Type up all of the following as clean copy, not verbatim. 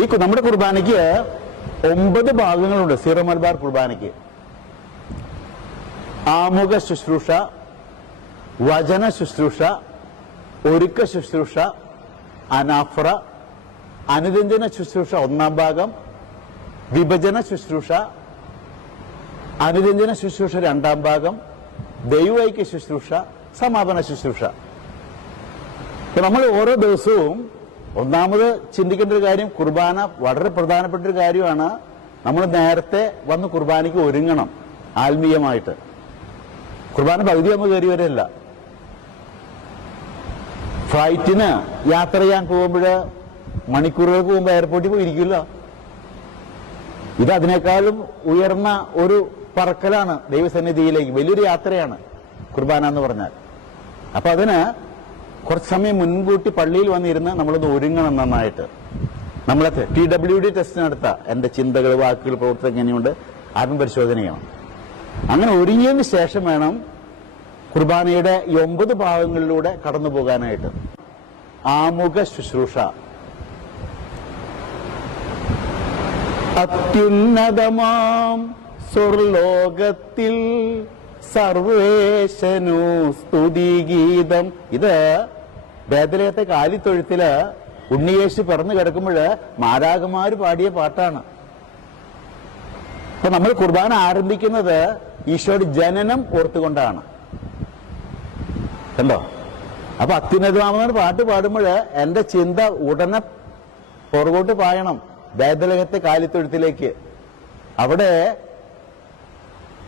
ഈ നമ്മുടെ കുർബാനയ്ക്ക് 9 ഭാഗങ്ങളുണ്ട്. സീറോ മലബാർ കുർബാനയ്ക്ക് ആമുഖ ശുശ്രൂഷ, വചന ശുശ്രൂഷ, ഒരുക്ക ശുശ്രൂഷ, അനാഫ്ര, അനുരഞ്ജന ശുശ്രൂഷ 1-ാം ഭാഗം, വിഭജന ശുശ്രൂഷ, അനുരഞ്ജന ശുശ്രൂഷ 2-ാം ഭാഗം, ദൈവൈക്യ ശുശ്രൂഷ, സമാപന ശുശ്രൂഷ. നമ്മൾ ഓരോ ദിവസവും ഒന്നാമത് ചിന്തിക്കേണ്ട ഒരു കാര്യം, കുർബാന വളരെ പ്രധാനപ്പെട്ട ഒരു കാര്യമാണ്. നമ്മൾ നേരത്തെ വന്ന് കുർബാനയ്ക്ക് ഒരുങ്ങണം. ആത്മീയമായിട്ട് കുർബാന പകുതി നമ്മൾ കയറി വരില്ല. ഫ്ലൈറ്റിന് യാത്ര ചെയ്യാൻ പോകുമ്പോൾ മണിക്കൂറുകൾക്ക് മുമ്പ് എയർപോർട്ടിൽ പോയി ഇരിക്കില്ല. ഇത് അതിനേക്കാളും ഉയർന്ന ഒരു പറക്കലാണ് ദൈവസന്നിധിയിലേക്ക്. വലിയൊരു യാത്രയാണ് കുർബാന എന്ന് പറഞ്ഞാൽ. അപ്പൊ അതിന് കുറച്ച് സമയം മുൻകൂട്ടി പള്ളിയിൽ വന്നിരുന്ന് നമ്മളൊന്ന് ഒരുങ്ങണം നന്നായിട്ട്. നമ്മളെ TWD ടെസ്റ്റ് നടത്താം. എന്റെ ചിന്തകൾ, വാക്കുകൾ, പ്രവർത്തനം എങ്ങനെയുണ്ട്, ആത്മപരിശോധനയാണ്. അങ്ങനെ ഒരുങ്ങിയതിന് ശേഷം വേണം കുർബാനയുടെ ഈ 9 ഭാഗങ്ങളിലൂടെ കടന്നു പോകാനായിട്ട്. ആമുഖ ശുശ്രൂഷ. അത്യുന്നതമാം സ്വർലോകത്തിൽ സർവേശനു സ്തുതിഗീതം. ഇത് ബേദലയത്തെ കാലിത്തൊഴുത്തില് ഉണ്ണിയേശു പിറന്നു കിടക്കുമ്പോൾ മാലാഖമാര് പാടിയ പാട്ടാണ്. അപ്പൊ നമ്മൾ കുർബാന ആരംഭിക്കുന്നത് ഈശോയുടെ ജനനം ഓർത്തുകൊണ്ടാണ്. കണ്ടോ? അപ്പൊ അത്യുന്നതമാമെന്ന് പാട്ട് പാടുമ്പോൾ എന്റെ ചിന്ത ഉടനെ പുറകോട്ട് പായണം ബേദലഹത്തെ കാലിത്തൊഴുത്തിലേക്ക്. അവിടെ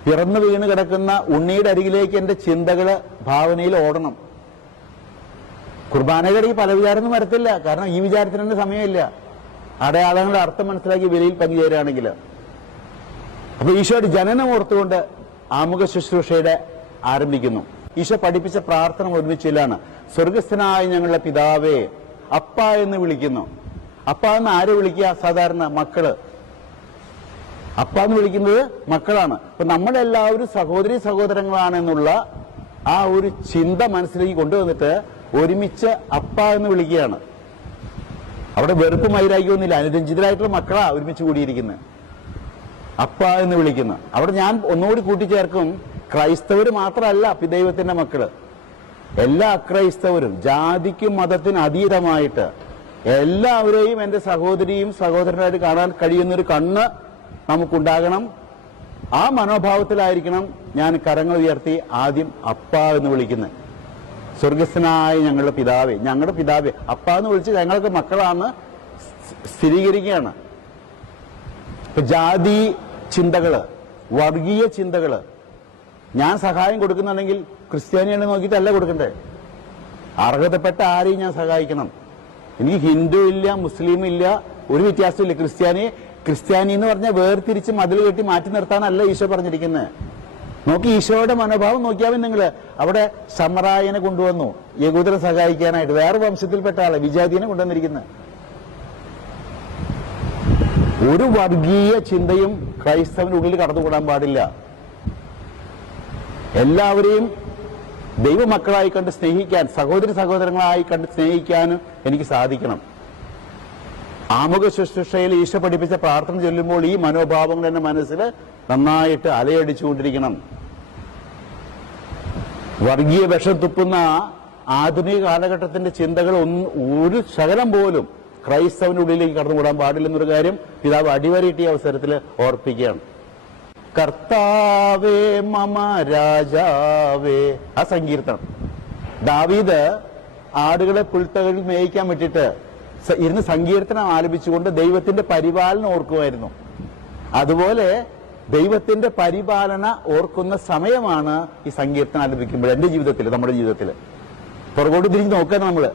പിറന്നു വീണ് കിടക്കുന്ന ഉണ്ണിയുടെ അരികിലേക്ക് എന്റെ ചിന്തകള് ഭാവനയിൽ ഓടണം. കുർബാനയുടെ പല വിചാരമൊന്നും വരത്തില്ല. കാരണം ഈ വിചാരത്തിന് തന്നെ സമയമില്ല. അടയാളങ്ങളുടെ അർത്ഥം മനസ്സിലാക്കി വിലയിൽ പങ്കുചേരുകയാണെങ്കിൽ. അപ്പൊ ഈശോയുടെ ജനനം ഓർത്തുകൊണ്ട് ആമുഖ ശുശ്രൂഷയുടെ ആരംഭിക്കുന്നു. ഈശോ പഠിപ്പിച്ച പ്രാർത്ഥന ഒരുമിച്ചില്ലാണ്. സ്വർഗസ്ഥനായ ഞങ്ങളുടെ പിതാവേ, അപ്പ എന്ന് വിളിക്കുന്നു. അപ്പ എന്ന് ആരെ വിളിക്കുക? സാധാരണ മക്കള്. അപ്പ എന്ന് വിളിക്കുന്നത് മക്കളാണ്. അപ്പൊ നമ്മളെല്ലാവരും സഹോദരി സഹോദരങ്ങളാണെന്നുള്ള ആ ഒരു ചിന്ത മനസ്സിലേക്ക് കൊണ്ടുവന്നിട്ട് ഒരുമിച്ച് അപ്പ എന്ന് വിളിക്കുകയാണ്. അവിടെ വെറുപ്പ് മൈരാഗ്യമൊന്നുമില്ല. അനുരഞ്ജിതരായിട്ടുള്ള മക്കളാ ഒരുമിച്ച് കൂടിയിരിക്കുന്നത്. അപ്പ എന്ന് വിളിക്കുന്നു. അവിടെ ഞാൻ ഒന്നുകൂടി കൂട്ടിച്ചേർക്കും, ക്രൈസ്തവര് മാത്രമല്ല ദൈവത്തിന്റെ മക്കള്. എല്ലാ അക്രൈസ്തവരും ജാതിക്കും മതത്തിനും അതീതമായിട്ട് എല്ലാവരെയും എന്റെ സഹോദരിയും സഹോദരനായിട്ട് കാണാൻ കഴിയുന്നൊരു കണ്ണ് നമുക്കുണ്ടാകണം. ആ മനോഭാവത്തിലായിരിക്കണം ഞാൻ കരങ്ങൾ ഉയർത്തി ആദ്യം അപ്പ എന്ന് വിളിക്കുന്നത്. സ്വർഗസ്ഥനായ ഞങ്ങളുടെ പിതാവേ, ഞങ്ങളുടെ പിതാവേ, അപ്പ എന്ന് വിളിച്ച് ഞങ്ങൾക്ക് മക്കളാണ് സ്ഥിരീകരിക്കുകയാണ്. ഇപ്പൊ ജാതി ചിന്തകള്, വർഗീയ ചിന്തകള്, ഞാൻ സഹായം കൊടുക്കുന്നുണ്ടെങ്കിൽ ക്രിസ്ത്യാനിയാണ് നോക്കിയിട്ടല്ല കൊടുക്കണ്ടേ. അർഹതപ്പെട്ട ആരെയും ഞാൻ സഹായിക്കണം. എനിക്ക് ഹിന്ദു ഇല്ല, മുസ്ലിം ഇല്ല, ഒരു വ്യത്യാസമില്ല. ക്രിസ്ത്യാനി എന്ന് പറഞ്ഞാൽ വേർതിരിച്ച് മതിൽ കെട്ടി മാറ്റി നിർത്താനല്ല ഈശോ പറഞ്ഞിരിക്കുന്നത്. നോക്കി ഈശോയുടെ മനോഭാവം നോക്കിയാൽ നിങ്ങൾ അവിടെ ശമറായനെ കൊണ്ടുവന്നു യഹൂദരെ സഹായിക്കാനായിട്ട്. വേറെ വംശത്തിൽപ്പെട്ട ആളെ വിജാതിനെ കൊണ്ടുവന്നിരിക്കുന്നത്. ഒരു വർഗീയ ചിന്തയും ക്രൈസ്തവനുള്ളിൽ കടന്നുകൂടാൻ പാടില്ല. എല്ലാവരെയും ദൈവമക്കളായി കണ്ട് സ്നേഹിക്കാൻ, സഹോദരി സഹോദരങ്ങളായി കണ്ട് സ്നേഹിക്കാനും എനിക്ക് സാധിക്കണം. ആമുഖ ശുശ്രൂഷയിൽ ഈശോ പഠിപ്പിച്ച പ്രാർത്ഥന ചൊല്ലുമ്പോൾ ഈ മനോഭാവങ്ങൾ എന്റെ മനസ്സിൽ നന്നായിട്ട് അലയടിച്ചുകൊണ്ടിരിക്കണം. വർഗീയ വിഷം തുപ്പുന്ന ആധുനിക കാലഘട്ടത്തിന്റെ ചിന്തകൾ ഒരു ശകലം പോലും ക്രൈസ്തവനുള്ളിലേക്ക് കടന്നുകൂടാൻ പാടില്ലെന്നൊരു കാര്യം പിതാവ് അടിവരയിട്ടിയ അവസരത്തിൽ ഓർപ്പിക്കുകയാണ്. കർത്താവേ മമ രാജാവേ. ആ സങ്കീർത്തനം ദാവീദ് ആടുകളെ പുൽത്തകളിൽ മേയിക്കാൻ വിട്ടിട്ട് ഇരുന്ന് സങ്കീർത്തനം ആലപിച്ചുകൊണ്ട് ദൈവത്തിന്റെ പരിപാലന ഓർക്കുമായിരുന്നു. അതുപോലെ ദൈവത്തിന്റെ പരിപാലന ഓർക്കുന്ന സമയമാണ് ഈ സങ്കീർത്തനം ആലപിക്കുമ്പോൾ. എന്റെ ജീവിതത്തിൽ, നമ്മുടെ ജീവിതത്തിൽ പുറകോട്ട് തിരിഞ്ഞ് നോക്കാൻ നമ്മള്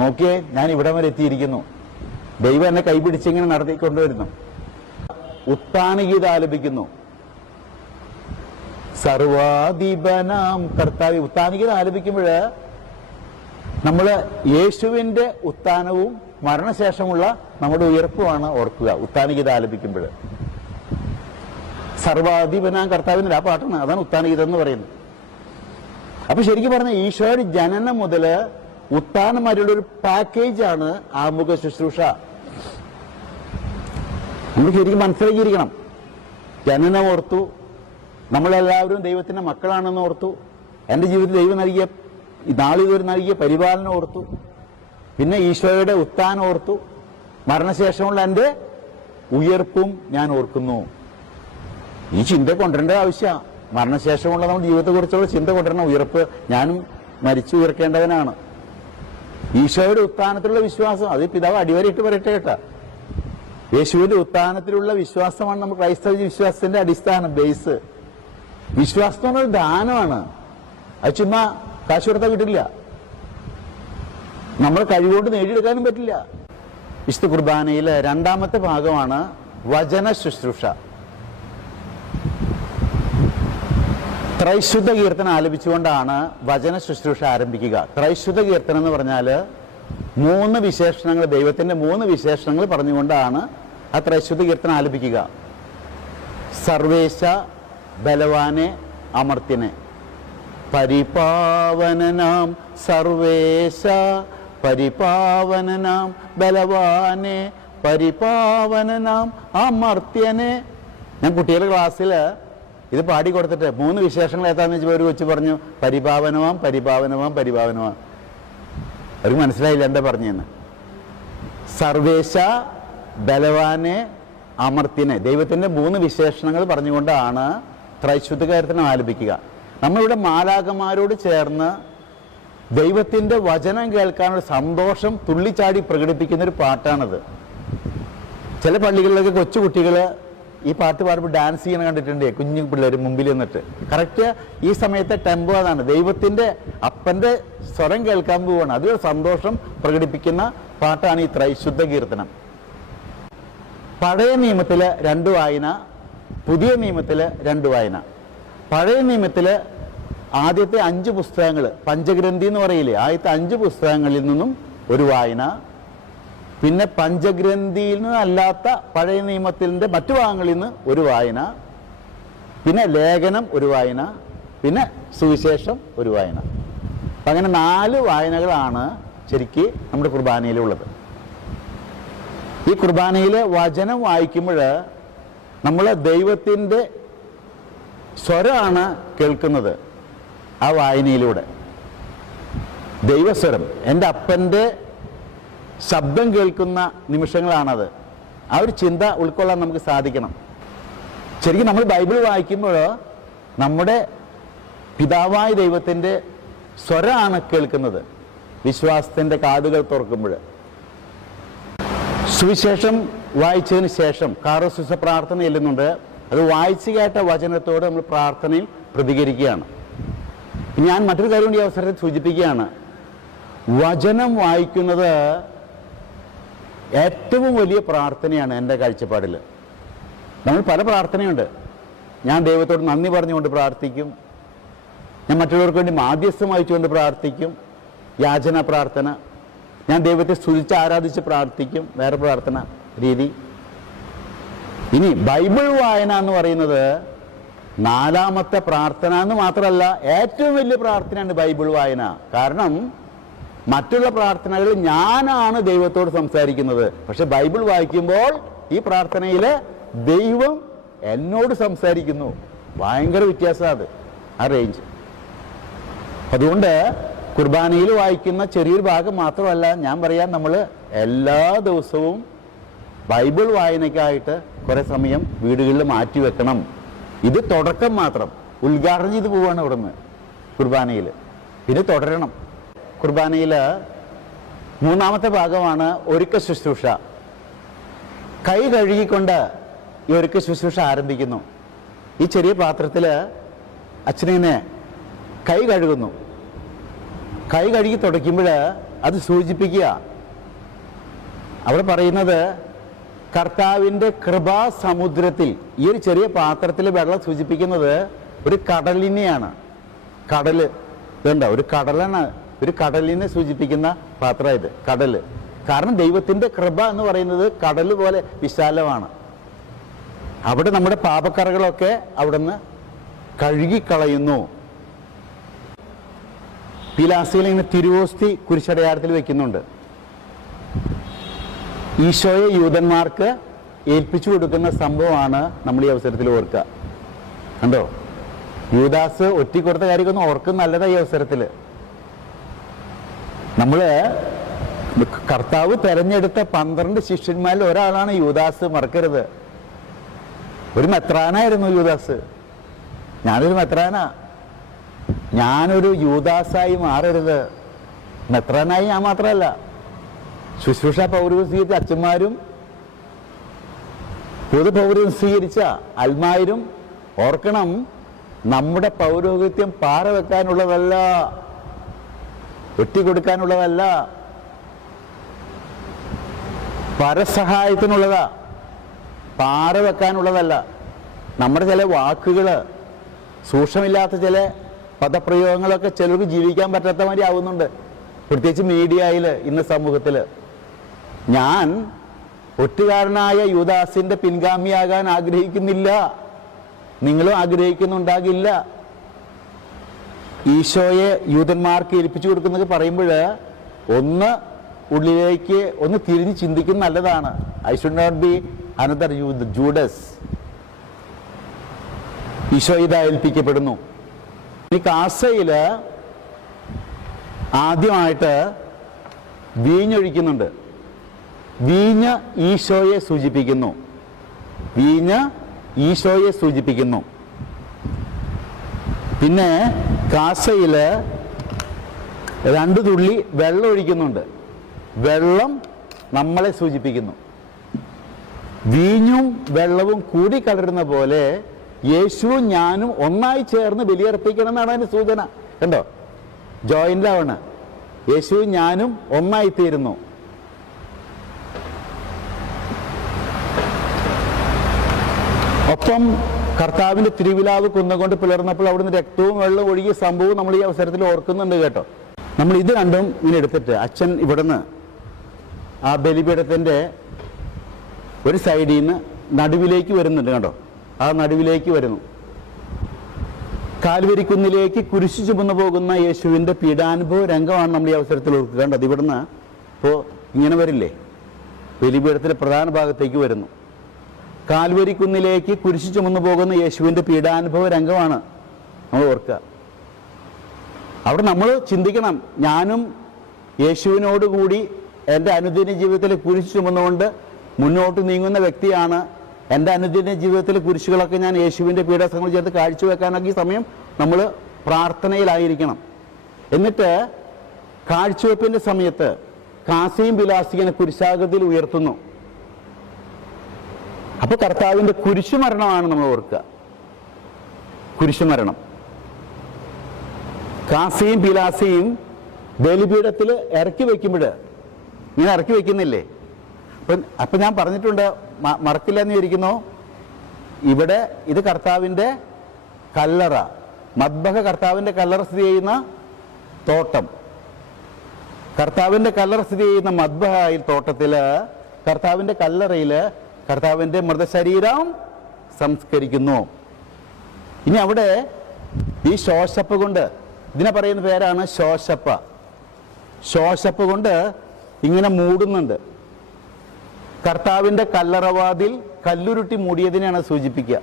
നോക്കിയേ, ഞാൻ ഇവിടം വരെ എത്തിയിരിക്കുന്നു, ദൈവം എന്നെ കൈപിടിച്ചിങ്ങനെ നടത്തിക്കൊണ്ടുവരുന്നു. ഉത്താനഗീതം ആലപിക്കുന്നു. സർവാധിപനാം കർത്താവ്. ഉത്താനഗീതം ആലപിക്കുമ്പോൾ നമ്മള് യേശുവിന്റെ ഉത്ഥാനവും മരണശേഷമുള്ള നമ്മുടെ ഉയർപ്പുമാണ് ഓർക്കുക. ഉത്താനഗീതം ആലപിക്കുമ്പോൾ സർവാധിപനാം കർത്താവിന്റെ ആ പാട്ടാണ്. അതാണ് ഉത്താനഗീതം എന്ന് പറയുന്നത്. അപ്പൊ ശരിക്കും പറഞ്ഞ ഈശോയുടെ ജനനം മുതല് ഉത്ഥാനം വരെയുള്ള ഒരു പാക്കേജാണ് ആമുഖ ശുശ്രൂഷ. നമ്മൾ ശരിക്കും മനസ്സിലാക്കിയിരിക്കണം. ജനനം ഓർത്തു, നമ്മളെല്ലാവരും ദൈവത്തിന്റെ മക്കളാണെന്ന് ഓർത്തു, എൻ്റെ ജീവിതത്തിൽ ദൈവം നൽകിയ നാളിതുവരെ നൽകിയ പരിപാലനം ഓർത്തു, പിന്നെ ഈശോയുടെ ഉത്ഥാനം ഓർത്തു, മരണശേഷമുള്ള എൻ്റെ ഉയർപ്പും ഞാൻ ഓർക്കുന്നു. ഈ ചിന്ത കൊണ്ടുവരേണ്ട ആവശ്യമാണ്. മരണശേഷമുള്ള നമ്മുടെ ജീവിതത്തെക്കുറിച്ചുള്ള ചിന്ത കൊണ്ടുവരണം. ഉയർപ്പ്, ഞാനും മരിച്ചു ഉയർക്കേണ്ടവനാണ്. ഈശോയുടെ ഉത്ഥാനത്തിലുള്ള വിശ്വാസം, അത് പിതാവ് അടിവരയിട്ട് പറയട്ടെ കേട്ടാ. യേശുവിന്റെ ഉത്ഥാനത്തിലുള്ള വിശ്വാസമാണ് നമ്മൾ ക്രൈസ്തവ വിശ്വാസത്തിന്റെ അടിസ്ഥാനം, ബേസ്. വിശ്വാസം എന്നൊരു ദാനമാണ്. അത് ചുമ്മാ കാശ് കൊടുത്താൽ കിട്ടില്ല, നമ്മൾ കഴിവുകൊണ്ട് നേടിയെടുക്കാനും പറ്റില്ല. വിശുദ്ധ കുർബാനയിലെ രണ്ടാമത്തെ ഭാഗമാണ് വചന ശുശ്രൂഷ. ത്രൈശുദ്ധ കീർത്തനം ആലപിച്ചുകൊണ്ടാണ് വചന ശുശ്രൂഷ ആരംഭിക്കുക. ത്രൈശുദ്ധ കീർത്തനം എന്ന് പറഞ്ഞാൽ 3 വിശേഷണങ്ങൾ, ദൈവത്തിന്റെ 3 വിശേഷണങ്ങൾ പറഞ്ഞുകൊണ്ടാണ് ആ ത്രൈശുദ്ധ കീർത്തനം ആലപിക്കുക. സർവേശ, ബലവാനെ, അമർത്യനെ. പരിപാവനനാം സർവേശ, പരിപാവനനാം ബലവാനെ, പരിപാവനനാം അമർത്യനെ. ഞാൻ കുട്ടികളുടെ ക്ലാസ്സിൽ ഇത് പാടിക്കൊടുത്തിട്ട് 3 വിശേഷങ്ങൾ ഏതാന്ന് വെച്ചാൽ ഒരു കൊച്ചു പറഞ്ഞു പരിപാവനമാം, പരിപാവനമാം, പരിപാവനമാം. അവർക്ക് മനസ്സിലായില്ല എന്താ പറഞ്ഞെന്ന്. സർവേശ, ബലവാനെ, അമർത്യനെ, ദൈവത്തിന്റെ 3 വിശേഷണങ്ങൾ പറഞ്ഞുകൊണ്ടാണ് ത്രൈശുദ്ധ കീർത്തനം ആലപിക്കുക. നമ്മളിവിടെ മാലാഖമാരോട് ചേർന്ന് ദൈവത്തിന്റെ വചനം കേൾക്കാനുള്ള സന്തോഷം തുള്ളിച്ചാടി പ്രകടിപ്പിക്കുന്ന ഒരു പാട്ടാണത്. ചില പള്ളികളിലൊക്കെ കൊച്ചുകുട്ടികൾ ഈ പാട്ട് പാടുമ്പോൾ ഡാൻസ് ചെയ്യണം കണ്ടിട്ടുണ്ട്, കുഞ്ഞു പിള്ളേർ മുമ്പിൽ നിന്നിട്ട്. കറക്റ്റ് ഈ സമയത്തെ ടെമ്പോ അതാണ്. ദൈവത്തിന്റെ അപ്പന്റെ സ്വരം കേൾക്കാൻ പോവുകയാണ്. അതൊരു സന്തോഷം പ്രകടിപ്പിക്കുന്ന പാട്ടാണ് ഈ ത്രൈശുദ്ധ കീർത്തനം. പഴയ നിയമത്തില് 2 വായന, പുതിയ നിയമത്തില് 2 വായന. പഴയ നിയമത്തില് ആദ്യത്തെ 5 പുസ്തകങ്ങൾ, പഞ്ചഗ്രന്ഥി എന്ന് പറയില്ലേ, ആദ്യത്തെ 5 പുസ്തകങ്ങളിൽ നിന്നും ഒരു വായന. പിന്നെ പഞ്ചഗ്രന്ഥിയിൽ നിന്നല്ലാത്ത പഴയ നിയമത്തിന്റെ മറ്റു ഭാഗങ്ങളിൽ നിന്ന് ഒരു വായന. പിന്നെ ലേഖനം ഒരു വായന. പിന്നെ സുവിശേഷം ഒരു വായന. അങ്ങനെ 4 വായനകളാണ് ശരിക്ക് നമ്മുടെ കുർബാനയിലുള്ളത്. ഈ കുർബാനയിൽ വചനം വായിക്കുമ്പോൾ നമ്മൾ ദൈവത്തിൻ്റെ സ്വരമാണ് കേൾക്കുന്നത്. ആ വായനയിലൂടെ ദൈവസ്വരം, എൻ്റെ അപ്പൻ്റെ ശബ്ദം കേൾക്കുന്ന നിമിഷങ്ങളാണത്. ആ ഒരു ചിന്ത ഉൾക്കൊള്ളാൻ നമുക്ക് സാധിക്കണം. ശരിക്കും നമ്മൾ ബൈബിൾ വായിക്കുമ്പോൾ നമ്മുടെ പിതാവായ ദൈവത്തിൻ്റെ സ്വരമാണ് കേൾക്കുന്നത്. വിശ്വാസത്തിൻ്റെ കാതുകൾ തുറക്കുമ്പോൾ. സുവിശേഷം വായിച്ചതിന് ശേഷം കാറോസുസ പ്രാർത്ഥന ചെല്ലുന്നുണ്ട്. അത് വായിച്ചു കേട്ട വചനത്തോട് നമ്മൾ പ്രാർത്ഥനയിൽ പ്രതികരിക്കുകയാണ്. ഞാൻ മറ്റൊരു കാര്യം കൂടി ഈ അവസരത്തിൽ സൂചിപ്പിക്കുകയാണ്. വചനം വായിക്കുന്നത് ഏറ്റവും വലിയ പ്രാർത്ഥനയാണ് എൻ്റെ കാഴ്ചപ്പാടിൽ. നമ്മൾ പല പ്രാർത്ഥനയുണ്ട്. ഞാൻ ദൈവത്തോട് നന്ദി പറഞ്ഞുകൊണ്ട് പ്രാർത്ഥിക്കും, ഞാൻ മറ്റുള്ളവർക്ക് വേണ്ടി മാധ്യസ്ഥം വഹിച്ചുകൊണ്ട് പ്രാർത്ഥിക്കും, യാചന പ്രാർത്ഥന, ഞാൻ ദൈവത്തെ സ്തുതിച്ച് ആരാധിച്ച് പ്രാർത്ഥിക്കും, വേറെ പ്രാർത്ഥന രീതി. ഇനി ബൈബിൾ വായന എന്ന് പറയുന്നത് 4ാമത്തെ പ്രാർത്ഥന എന്ന് മാത്രമല്ല, ഏറ്റവും വലിയ പ്രാർത്ഥനയാണ് ബൈബിൾ വായന. കാരണം മറ്റുള്ള പ്രാർത്ഥനകളിൽ ഞാനാണ് ദൈവത്തോട് സംസാരിക്കുന്നത്. പക്ഷെ ബൈബിൾ വായിക്കുമ്പോൾ ഈ പ്രാർത്ഥനയിൽ ദൈവം എന്നോട് സംസാരിക്കുന്നു. ഭയങ്കര വ്യത്യാസമാണ് അത്, ആ റേഞ്ച്. അതുകൊണ്ട് കുർബാനയിൽ വായിക്കുന്ന ചെറിയൊരു ഭാഗം മാത്രമല്ല, ഞാൻ പറയാൻ നമ്മൾ എല്ലാ ദിവസവും ബൈബിൾ വായനയ്ക്കായിട്ട് കുറേ സമയം വീടുകളിൽ മാറ്റിവെക്കണം. ഇത് തുടക്കം മാത്രം, ഉദ്ഘാടനം ചെയ്ത് പോവുകയാണ് ഇവിടുന്ന് കുർബാനയിൽ. പിന്നെ തുടരണം. കുർബാനയിൽ 3ാമത്തെ ഭാഗമാണ് ഒരുക്ക ശുശ്രൂഷ. കൈ കഴുകിക്കൊണ്ട് ഈ ഒരുക്ക ശുശ്രൂഷ ആരംഭിക്കുന്നു. ഈ ചെറിയ പാത്രത്തിൽ അച്ഛനെ കൈ കഴുകുന്നു. കൈ കഴുകി തുടയ്ക്കുമ്പോൾ അത് സൂചിപ്പിക്കുക. അവിടെ പറയുന്നത് കർത്താവിൻ്റെ കൃപാസമുദ്രത്തിൽ ഈ ഒരു ചെറിയ പാത്രത്തിൽ വെള്ളം സൂചിപ്പിക്കുന്നത് ഒരു കടലിനെയാണ്. കടല് ഇതുണ്ട ഒരു കടലാണ്, ഒരു കടലിനെ സൂചിപ്പിക്കുന്ന പാത്രം ഇത്, കടല്. കാരണം ദൈവത്തിൻ്റെ കൃപ എന്ന് പറയുന്നത് കടൽ പോലെ വിശാലമാണ്. അവിടെ നമ്മുടെ പാപക്കറകളൊക്കെ അവിടുന്ന് കഴുകിക്കളയുന്നു. പീലാസയിൽ ഇങ്ങനെ തിരുവോസ്തി കുരിശടയാളത്തിൽ വെക്കുന്നുണ്ട്. ഈശോയെ യൂതന്മാർക്ക് ഏൽപ്പിച്ചു കൊടുക്കുന്ന സംഭവമാണ് നമ്മൾ ഈ അവസരത്തിൽ ഓർക്കുക. കണ്ടോ, യൂദാസ് ഒറ്റിക്കൊടുത്ത കാര്യമൊന്നും ഓർക്കുന്ന നല്ലതാ. ഈ അവസരത്തിൽ നമ്മള് കർത്താവ് തെരഞ്ഞെടുത്ത 12 ശിഷ്യന്മാരിൽ ഒരാളാണ് യൂദാസ്, മറക്കരുത്. ഒരു മെത്രാനായിരുന്നു യൂദാസ്. ഞാനൊരു മെത്രാനാ. ഞാനൊരു യൂദാസായി മാറരുത്. മെത്രാനായി ഞാൻ മാത്രമല്ല, ശുശ്രൂഷ പൗരോഹിത്യം സ്വീകരിച്ച അച്ഛന്മാരും പൊതു പൗരോഹിത്യം സ്വീകരിച്ച അൽമാരും ഓർക്കണം, നമ്മുടെ പൗരോഹിത്യം പാറ വെക്കാനുള്ളതല്ല, ഒറ്റിക്കൊടുക്കാനുള്ളതല്ല, പരസഹായത്തിനുള്ളതാ, പാറ വെക്കാനുള്ളതല്ല. നമ്മുടെ ചില വാക്കുകള്, സൂക്ഷ്മമില്ലാത്ത ചില പദപ്രയോഗങ്ങളൊക്കെ ചിലർക്ക് ജീവിക്കാൻ പറ്റാത്ത മാതിരി ആവുന്നുണ്ട്, പ്രത്യേകിച്ച് മീഡിയയിൽ, ഇന്ന് സമൂഹത്തിൽ. ഞാൻ ഒറ്റുകാരനായ യൂദാസിന്റെ പിൻഗാമിയാകാൻ ആഗ്രഹിക്കുന്നില്ല, നിങ്ങളും ആഗ്രഹിക്കുന്നുണ്ടാകില്ല. ഈശോയെ യൂതന്മാർക്ക് ഏൽപ്പിച്ചു കൊടുക്കുന്നത് പറയുമ്പോൾ ഒന്ന് ഉള്ളിലേക്ക് ഒന്ന് തിരിഞ്ഞ് ചിന്തിക്കുന്നത് നല്ലതാണ്. I should not be another Judas. Eesho ഇതാ ഏൽപ്പിക്കപ്പെടുന്നു. ഈ കാസയില് ആദ്യമായിട്ട് വീഞ്ഞൊഴിക്കുന്നുണ്ട്. വീഞ്ഞ് ഈശോയെ സൂചിപ്പിക്കുന്നു. വീഞ്ഞ് ഈശോയെ സൂചിപ്പിക്കുന്നു. പിന്നെ കാസയില് 2 തുള്ളി വെള്ളം ഒഴിക്കുന്നുണ്ട്. വെള്ളം നമ്മളെ സൂചിപ്പിക്കുന്നു. വീഞ്ഞും വെള്ളവും കൂടി കലരുന്ന പോലെ യേശുവും ഞാനും ഒന്നായി ചേർന്ന് ബലിയർപ്പിക്കണം എന്നാണ് അതിന്റെ സൂചന. കണ്ടോ, ജോയിന്റ് ആണ്. യേശുവും ഞാനും ഒന്നായി തീരുന്നു. ഒപ്പം കർത്താവിന്റെ തിരുവിലാവ് കുന്നുകൊണ്ട് പിളർന്നപ്പോൾ അവിടുന്ന് രക്തവും വെള്ളവും ഒഴുകിയ സംഭവം നമ്മൾ ഈ അവസരത്തിൽ ഓർക്കുന്നുണ്ട് കേട്ടോ. നമ്മൾ ഇത് രണ്ടും ഇങ്ങനെ എടുത്തിട്ട് അച്ഛൻ ഇവിടുന്ന് ആ ബലിപീഠത്തിന്റെ ഒരു സൈഡിൽ നിന്ന് നടുവിലേക്ക് വരുന്നുണ്ട്. കണ്ടോ, ആ നടുവിലേക്ക് വരുന്നു. കാൽവരിക്കുന്നിലേക്ക് കുരിശു ചുമന്നു പോകുന്ന യേശുവിന്റെ പീഡാനുഭവ രംഗമാണ് നമ്മൾ ഈ അവസരത്തിൽ ഓർക്കുക. കണ്ടോ, അത് ഇവിടുന്ന് ഇപ്പോൾ ഇങ്ങനെ വരില്ലേ, ബലിപീഠത്തിന്റെ പ്രധാന ഭാഗത്തേക്ക് വരുന്നു. കാൽവരിക്കുന്നിലേക്ക് കുരിശു ചുമന്നു പോകുന്ന യേശുവിന്റെ പീഡാനുഭവ രംഗമാണ് നമ്മൾ ഓർക്കുക. അവിടെ നമ്മൾ ചിന്തിക്കണം, ഞാനും യേശുവിനോടുകൂടി എൻ്റെ അനുദിന ജീവിതത്തിൽ കുരിശു ചുമന്നുകൊണ്ട് മുന്നോട്ട് നീങ്ങുന്ന വ്യക്തിയാണ്. എൻ്റെ അനുദിന ജീവിതത്തിലെ കുരിശുകളൊക്കെ ഞാൻ യേശുവിൻ്റെ പീഡാസങ്ങൾ ചേർത്ത് കാഴ്ചവെക്കാനൊക്കെ ഈ സമയം നമ്മൾ പ്രാർത്ഥനയിലായിരിക്കണം. എന്നിട്ട് കാഴ്ചവെപ്പിൻ്റെ സമയത്ത് കാസിയും ബിലാസിനെ കുരിശാകൃതിയിൽ ഉയർത്തുന്നു. അപ്പൊ കർത്താവിന്റെ കുരിശുമരണമാണ് നമ്മൾ ഓർക്കുക. കുരിശുമരണം. കാസിയും പിലാസിയും ബലിപീഠത്തിൽ ഇറക്കി വെക്കുമ്പോൾ ഇങ്ങനെ ഇറക്കി വെക്കുന്നില്ലേ? അപ്പൊ ഞാൻ പറഞ്ഞിട്ടുണ്ട്, മറക്കില്ല എന്ന് വിചാരിക്കുന്നു. ഇവിടെ ഇത് കർത്താവിന്റെ കല്ലറ, മദ്ബഹ കർത്താവിന്റെ കല്ലറ സ്ഥിതി ചെയ്യുന്ന തോട്ടം. കർത്താവിന്റെ കല്ലറ സ്ഥിതി ചെയ്യുന്ന മദ്ബഹയിൽ തോട്ടത്തില് കർത്താവിന്റെ കല്ലറയില് കർത്താവിന്റെ മൃതശരീരം സംസ്കരിക്കുന്നു. ഇനി അവിടെ ഈ ശോശപ്പ കൊണ്ട്, ഇതിനെ പറയുന്ന പേരാണ് ശോശപ്പ. ശോശപ്പ കൊണ്ട് ഇങ്ങനെ മൂടുന്നുണ്ട്. കർത്താവിന്റെ കല്ലറവാതിൽ കല്ലുരുട്ടി മൂടിയതിനെയാണ് സൂചിപ്പിക്കുക.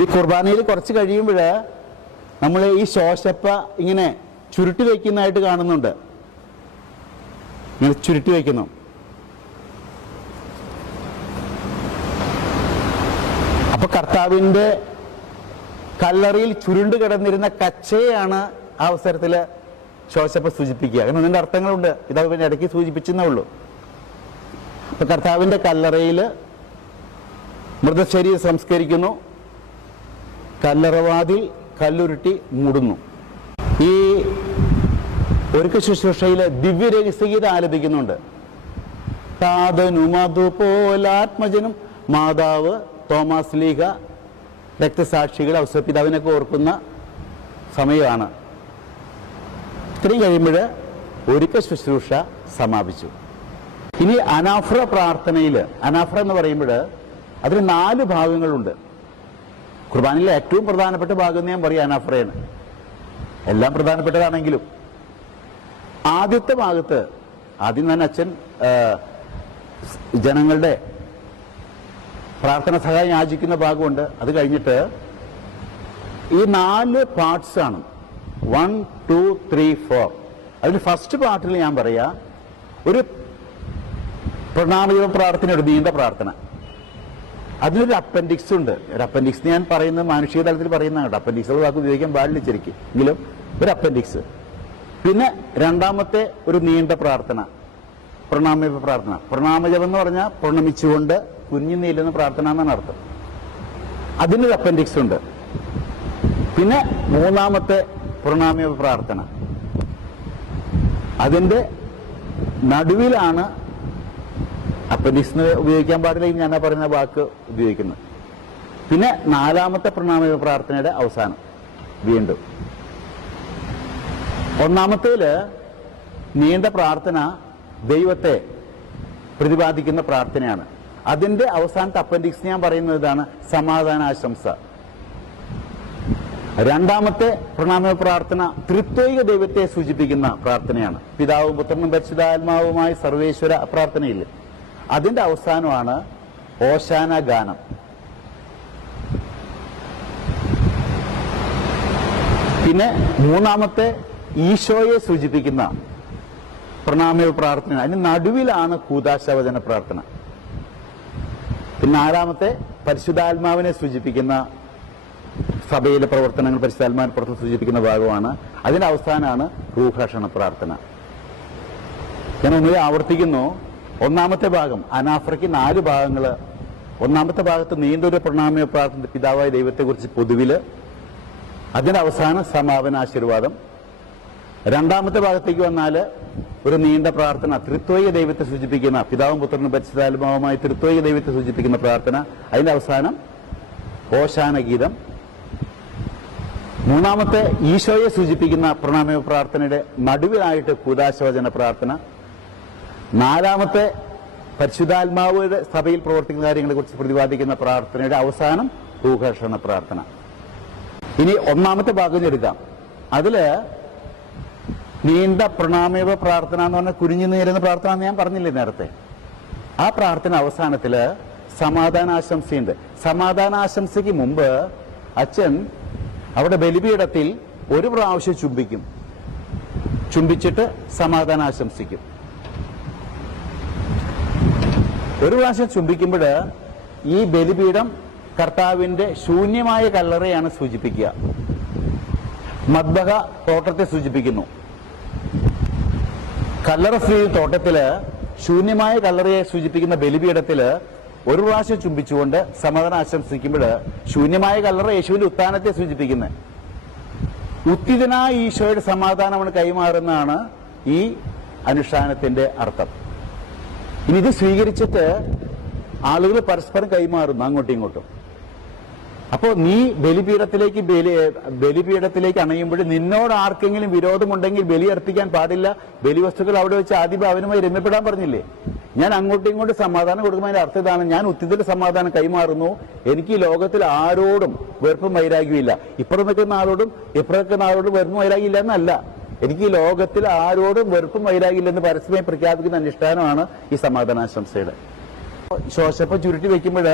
ഈ കുർബാനയിൽ കുറച്ച് കഴിയുമ്പോൾ നമ്മൾ ഈ ശോശപ്പ ഇങ്ങനെ ചുരുട്ടി വയ്ക്കുന്നതായിട്ട് കാണുന്നുണ്ട്. ഇങ്ങനെ ചുരുട്ടി വയ്ക്കുന്നു. അപ്പൊ കർത്താവിന്റെ കല്ലറയിൽ ചുരുണ്ട് കിടന്നിരുന്ന കച്ചയാണ് ആ അവസരത്തില് ശോശപ്പ സൂചിപ്പിക്കുക. കാരണം ഇതിന്റെ അർത്ഥങ്ങളുണ്ട്, ഇതാ പിന്നെ ഇടയ്ക്ക് സൂചിപ്പിച്ചെന്നേ ഉള്ളൂ. അപ്പൊ കർത്താവിന്റെ കല്ലറയിൽ മൃതശരീരം സംസ്കരിക്കുന്നു, കല്ലറവാതിൽ കല്ലുരുട്ടി മൂടുന്നു. ഈ ഒരുക്ക ശുശ്രൂഷയില് ദിവ്യരഹസ്യഗീതം ആലപിക്കുന്നുണ്ട്. താതനും അതുപോലാത്മജനും മാതാവ് തോമാസ് ലീഗ രക്തസാക്ഷികൾ ഔസപിതാവിനൊക്കെ ഓർക്കുന്ന സമയമാണ്. ഇത്രയും കഴിയുമ്പോൾ ഒരുക്ക ശുശ്രൂഷ സമാപിച്ചു. ഇനി അനാഫ്ര പ്രാർത്ഥനയിൽ, അനാഫ്ര എന്ന് പറയുമ്പോൾ അതിന് 4 ഭാഗങ്ങളുണ്ട്. കുർബാനയിലെ ഏറ്റവും പ്രധാനപ്പെട്ട ഭാഗം എന്ന് ഞാൻ പറയും അനാഫ്രയാണ്. എല്ലാം പ്രധാനപ്പെട്ടതാണെങ്കിലും ആദ്യത്തെ ഭാഗത്ത് ആദ്യം തന്നെ അച്ഛൻ ജനങ്ങളുടെ പ്രാർത്ഥന സഹായം യാചിക്കുന്ന ഭാഗമുണ്ട്. അത് കഴിഞ്ഞിട്ട് ഈ 4 പാർട്സ് ആണ്, 1, 2, 3, 4. അതിൽ ഫസ്റ്റ് പാർട്ടിൽ ഞാൻ പറയാ ഒരു പ്രണാമജപ പ്രാർത്ഥന, ഒരു നീണ്ട പ്രാർത്ഥന. അതിനൊരു അപ്പൻഡിക്സ് ഉണ്ട്. ഒരു അപ്പൻഡിക്സ് ഞാൻ പറയുന്നത് മാനുഷിക തലത്തിൽ പറയുന്ന കേട്ടോ, അപ്പൻഡിക്സ് വാക്ക് ഉപയോഗിക്കാൻ പാടില്ല ശരിക്കും, എങ്കിലും ഒരു അപ്പൻഡിക്സ്. പിന്നെ രണ്ടാമത്തെ ഒരു നീണ്ട പ്രാർത്ഥന, പ്രണാമജപ പ്രാർത്ഥന. പ്രണാമജപം എന്ന് പറഞ്ഞാൽ പ്രണമിച്ചുകൊണ്ട് കുഞ്ഞു നീളുന്ന പ്രാർത്ഥന എന്നാണ് അർത്ഥം. അതിനൊരു അപ്പൻഡിക്സ് ഉണ്ട്. പിന്നെ മൂന്നാമത്തെ പ്രണാമജപ പ്രാർത്ഥന, അതിന്റെ നടുവിലാണ് അപ്പൻഡിക്സ് ഉപയോഗിക്കാൻ പാടില്ല, ഞാൻ പറയുന്ന വാക്ക് ഉപയോഗിക്കുന്നത്. പിന്നെ 4ാമത്തെ പ്രണാമജപ പ്രാർത്ഥനയുടെ അവസാനം വീണ്ടും. ഒന്നാമത്തേല് നീണ്ട പ്രാർത്ഥന ദൈവത്തെ പ്രതിപാദിക്കുന്ന പ്രാർത്ഥനയാണ്. അതിന്റെ അവസാനത്തെ അപ്പൻഡിക്സ് ഞാൻ പറയുന്നത് ഇതാണ്, സമാധാനാശംസ. രണ്ടാമത്തെ പ്രണാമജപ പ്രാർത്ഥന ത്രിത്വൈക ദൈവത്തെ സൂചിപ്പിക്കുന്ന പ്രാർത്ഥനയാണ്. പിതാവും പുത്രനും പരിശുദ്ധാത്മാവുമായി സർവേശ്വര പ്രാർത്ഥനയില്ലേ, അതിന്റെ അവസാനമാണ് ഓശാന ഗാനം. പിന്നെ മൂന്നാമത്തെ ഈശോയെ സൂചിപ്പിക്കുന്ന പ്രണാമജപ പ്രാർത്ഥന, അതിന് നടുവിലാണ് കൂദാശവചന പ്രാർത്ഥന. പിന്നെ 4ാമത്തെ പരിശുദ്ധാത്മാവിനെ സൂചിപ്പിക്കുന്ന സഭയിലെ പ്രവർത്തനങ്ങൾ, പരിശുദ്ധാത്മാവിനെ പ്രവർത്തനം സൂചിപ്പിക്കുന്ന ഭാഗമാണ്. അതിന്റെ അവസാനമാണ് റൂഹാഷണ പ്രാർത്ഥന. ഞാൻ ഒന്നുകൂടി ആവർത്തിക്കുന്നു. ഒന്നാമത്തെ ഭാഗം അനാഫ്രയ്ക്ക് 4 ഭാഗങ്ങള്. ഒന്നാമത്തെ ഭാഗത്ത് നീണ്ടൊരു പ്രണാമജപ പ്രാർത്ഥന പിതാവായ ദൈവത്തെക്കുറിച്ച് പൊതുവില്, അതിന്റെ അവസാനം സമാപനാശീർവാദം. രണ്ടാമത്തെ ഭാഗത്തേക്ക് വന്നാൽ ഒരു നീണ്ട പ്രാർത്ഥന ത്രിത്വൈക ദൈവത്തെ സൂചിപ്പിക്കുന്ന, പിതാവും പുത്രനും പരിശുദ്ധാത്മാവുമായി ത്രിത്വൈക ദൈവത്തെ സൂചിപ്പിക്കുന്ന പ്രാർത്ഥന. അതിന്റെ അവസാനം ഓശാന ഗീതം. മൂന്നാമത്തെ ഈശോയെ സൂചിപ്പിക്കുന്ന പ്രണാമജപ പ്രാർത്ഥനയുടെ നടുവിലായിട്ട് കൂദാശവചന പ്രാർത്ഥന. 4ാമത്തെ പരിശുദ്ധാത്മാവുടെ സഭയിൽ പ്രവർത്തിക്കുന്ന കാര്യങ്ങളെ കുറിച്ച് പ്രതിപാദിക്കുന്ന പ്രാർത്ഥനയുടെ അവസാനം റൂഹാഷണ പ്രാർത്ഥന. ഇനി ഒന്നാമത്തെ ഭാഗം എടുക്കാം. അതില് നീണ്ട പ്രണാമജപ പ്രാർത്ഥന എന്ന് പറഞ്ഞാൽ കുനിഞ്ഞു നേരുന്ന പ്രാർത്ഥന എന്ന് ഞാൻ പറഞ്ഞില്ലേ നേരത്തെ. ആ പ്രാർത്ഥന അവസാനത്തില് സമാധാനാശംസയുണ്ട്. സമാധാനാശംസയ്ക്ക് മുമ്പ് അച്ഛൻ അവിടെ ബലിപീഠത്തിൽ ഒരു പ്രാവശ്യം ചുംബിക്കും, ചുംബിച്ചിട്ട് സമാധാനാശംസിക്കും. ഒരു പ്രാവശ്യം ചുംബിക്കുമ്പോൾ ഈ ബലിപീഠം കർത്താവിന്റെ ശൂന്യമായ കല്ലറയാണ് സൂചിപ്പിക്കുക. മദ്ബഹ തോട്ടത്തെ സൂചിപ്പിക്കുന്നു. കല്ലറ സ്ത്രീ തോട്ടത്തില് ശൂന്യമായ കല്ലറയെ സൂചിപ്പിക്കുന്ന ബലിപീഠത്തില് ഒരു പ്രാവശ്യം ചുംബിച്ചുകൊണ്ട് സമാധാനം ആശംസിക്കുമ്പോൾ ശൂന്യമായ കല്ലറ യേശുവിന്റെ ഉത്ഥാനത്തെ സൂചിപ്പിക്കുന്നത്. ഉത്തിതനായ ഈശോയുടെ സമാധാനമാണ് കൈമാറുന്നതാണ് ഈ അനുഷ്ഠാനത്തിന്റെ അർത്ഥം. ഇനി ഇത് സ്വീകരിച്ചിട്ട് ആളുകൾ പരസ്പരം കൈമാറുന്നു അങ്ങോട്ടും ഇങ്ങോട്ടും. അപ്പോ നീ ബലിപീഠത്തിലേക്ക് അണയുമ്പോൾ നിന്നോട് ആർക്കെങ്കിലും വിരോധമുണ്ടെങ്കിൽ ബലി അർപ്പിക്കാൻ പാടില്ല. ബലിവസ്തുക്കൾ അവിടെ വെച്ച് ആദ്യം അവനുമായി രമ്യപ്പെടാൻ പറഞ്ഞില്ലേ? ഞാൻ അങ്ങോട്ടും ഇങ്ങോട്ടും സമാധാനം കൊടുക്കുമ്പോൾ അതിന്റെ അർത്ഥം ഇതാണ്, ഞാൻ ഉത്തിതന്റെ സമാധാനം കൈമാറുന്നു. എനിക്ക് ഈ ലോകത്തിൽ ആരോടും വെറുപ്പും വൈരാഗ്യമില്ല. ഇപ്പുറം നിൽക്കുന്ന ആളോടും ഇപ്പുറം നിൽക്കുന്ന ആളോടും വെറുപ്പും വൈരാഗ്യമില്ല എന്നല്ല, എനിക്ക് ഈ ലോകത്തിൽ ആരോടും വെറുപ്പും വൈരാഗ്യമില്ലെന്ന് പരസ്യമായി പ്രഖ്യാപിക്കുന്ന അനുഷ്ഠാനമാണ് ഈ സമാധാനാശംസയുടെ. ശോശപ്പം ചുരുട്ടി വെക്കുമ്പോൾ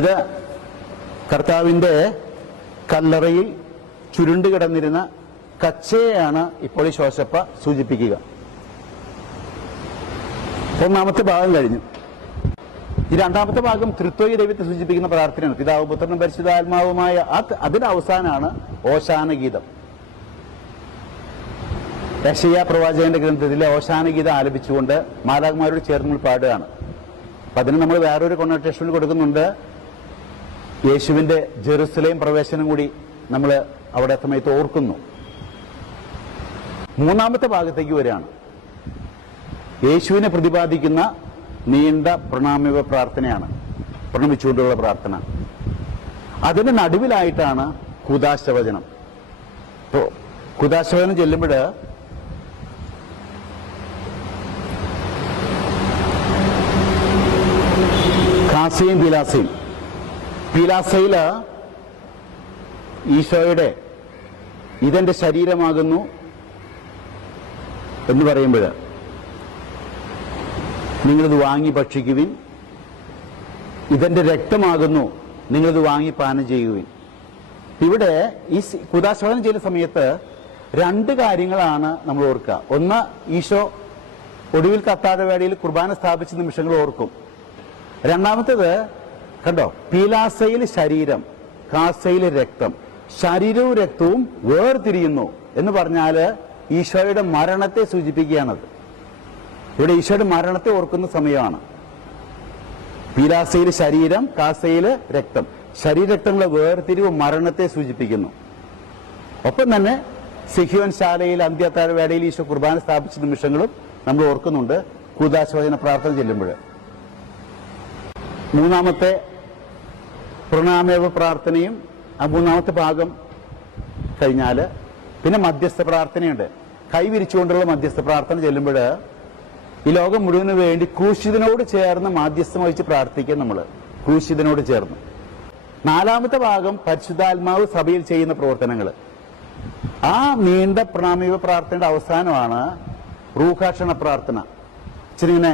ഇത് കർത്താവിന്റെ കല്ലറയിൽ ചുരുണ്ടു കിടന്നിരുന്ന കച്ചയെയാണ് ഇപ്പോൾ ഈ ശോശപ്പ സൂചിപ്പിക്കുക. ഒന്നാമത്തെ ഭാഗം കഴിഞ്ഞു. ഈ രണ്ടാമത്തെ ഭാഗം ത്രിത്വൈക ദൈവത്തെ സൂചിപ്പിക്കുന്ന പ്രാർത്ഥനയാണ്. പിതാവും പുത്രനും പരിശുദ്ധാത്മാവുമായ അതിന്റെ അവസാനമാണ് ഓശാന ഗീതം. യെശയ്യാ പ്രവാചകന്റെ ഗ്രന്ഥത്തിലെ ഓശാന ഗീതം ആലപിച്ചുകൊണ്ട് മാലാഖമാരോട് ചേർന്ന് പാടുകയാണ്. അപ്പൊ അതിന് നമ്മൾ വേറൊരു കൊണോട്ടേഷൻ കൊടുക്കുന്നുണ്ട്. യേശുവിന്റെ ജെറുസലേം പ്രവേശനം കൂടി നമ്മൾ അവിടെ സമയത്ത് ഓർക്കുന്നു. മൂന്നാമത്തെ ഭാഗത്തേക്ക് വരികയാണ്. യേശുവിനെ പ്രതിപാദിക്കുന്ന നീണ്ട പ്രണാമജപ പ്രാർത്ഥനയാണ്, പ്രണമിച്ചുകൊണ്ടുള്ള പ്രാർത്ഥന. അതിന് നടുവിലായിട്ടാണ് കൂദാശവചനം. ഇപ്പോ കൂദാശവചനം ചെല്ലുമ്പോൾ കാസയും പീലാസയും, പീലാസയില് ഈശോയുടെ ഇതെന്റെ ശരീരമാകുന്നു, എന്ന് പറയുമ്പോൾ നിങ്ങളിത് വാങ്ങി ഭക്ഷിക്കുവിൻ, ഇതെന്റെ രക്തമാകുന്നു, നിങ്ങളിത് വാങ്ങി പാനം ചെയ്യുവിൻ. ഇവിടെ ഈ കുദാശോധനം ചെയ്യുന്ന സമയത്ത് രണ്ട് കാര്യങ്ങളാണ് നമ്മൾ ഓർക്കുക. ഒന്ന്, ഈശോ ഒടുവിൽ അത്താഴവേളയിൽ കുർബാന സ്ഥാപിച്ച നിമിഷങ്ങൾ ഓർക്കും. രണ്ടാമത്തേത് കണ്ടോ, പീലാസയിൽ ശരീരം, കാസയിൽ രക്തം, ശരീരവും രക്തവും വേർതിരിയുന്നു എന്ന് പറഞ്ഞാൽ ഈശോയുടെ മരണത്തെ സൂചിപ്പിക്കുകയാണത്. ഇവിടെ ഈശോയുടെ മരണത്തെ ഓർക്കുന്ന സമയമാണ്. പീലാസയിൽ ശരീരം, കാസയിൽ രക്തം, ശരീരരക്തങ്ങളുടെ വേർതിരിവ് മരണത്തെ സൂചിപ്പിക്കുന്നു. ഒപ്പം തന്നെ സിഹിയോൻ ശാലയിൽ അന്ത്യത്താഴവേളയിൽ ഈശോ കുർബാന സ്ഥാപിച്ച നിമിഷങ്ങളും നമ്മൾ ഓർക്കുന്നുണ്ട് കൂദാശോചന പ്രാർത്ഥന ചെല്ലുമ്പോൾ. മൂന്നാമത്തെ പ്രണാമേവ പ്രാർത്ഥനയും ആ മൂന്നാമത്തെ ഭാഗം കഴിഞ്ഞാൽ പിന്നെ മധ്യസ്ഥ പ്രാർത്ഥനയുണ്ട്. കൈവിരിച്ചുകൊണ്ടുള്ള മധ്യസ്ഥ പ്രാർത്ഥന ചെല്ലുമ്പോൾ ഈ ലോകം മുഴുവന് വേണ്ടി ക്രൂശിതനോട് ചേർന്ന് മാധ്യസ്ഥം വഹിച്ച് പ്രാർത്ഥിക്കുക നമ്മൾ, ക്രൂശിതനോട് ചേർന്ന്. നാലാമത്തെ ഭാഗം പരിശുദ്ധാത്മാവ് സഭയിൽ ചെയ്യുന്ന പ്രവർത്തനങ്ങൾ. ആ നീണ്ട പ്രണാമേവ പ്രാർത്ഥനയുടെ അവസാനമാണ് റൂഹാക്ഷണ പ്രാർത്ഥന. ഇച്ചിരിങ്ങനെ